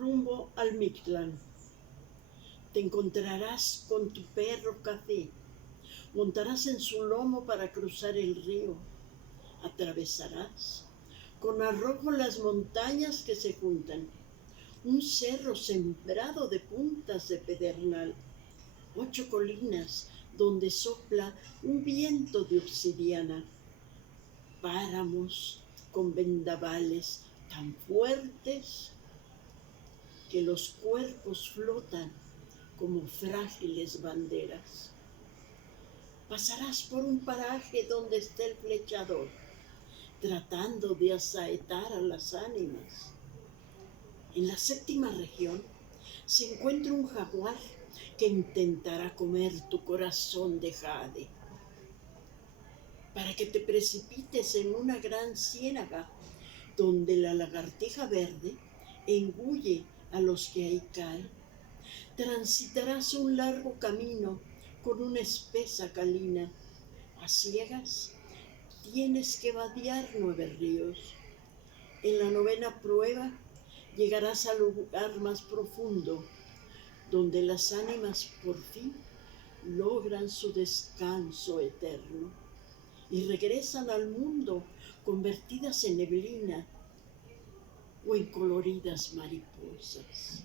rumbo al Mictlán. Te encontrarás con tu perro café, montarás en su lomo para cruzar el río, atravesarás con arrojo las montañas que se juntan, un cerro sembrado de puntas de pedernal, 8 colinas donde sopla un viento de obsidiana, páramos con vendavales tan fuertes que los cuerpos flotan como frágiles banderas. Pasarás por un paraje donde está el flechador, tratando de asaetar a las ánimas. En la 7ª región se encuentra un jaguar que intentará comer tu corazón de jade, para que te precipites en una gran ciénaga donde la lagartija verde engulle a los que ahí caen. Transitarás un largo camino con una espesa calina. A ciegas tienes que vadear 9 ríos. En la 9ª prueba llegarás al lugar más profundo, donde las ánimas por fin logran su descanso eterno y regresan al mundo convertidas en neblina o en coloridas mariposas.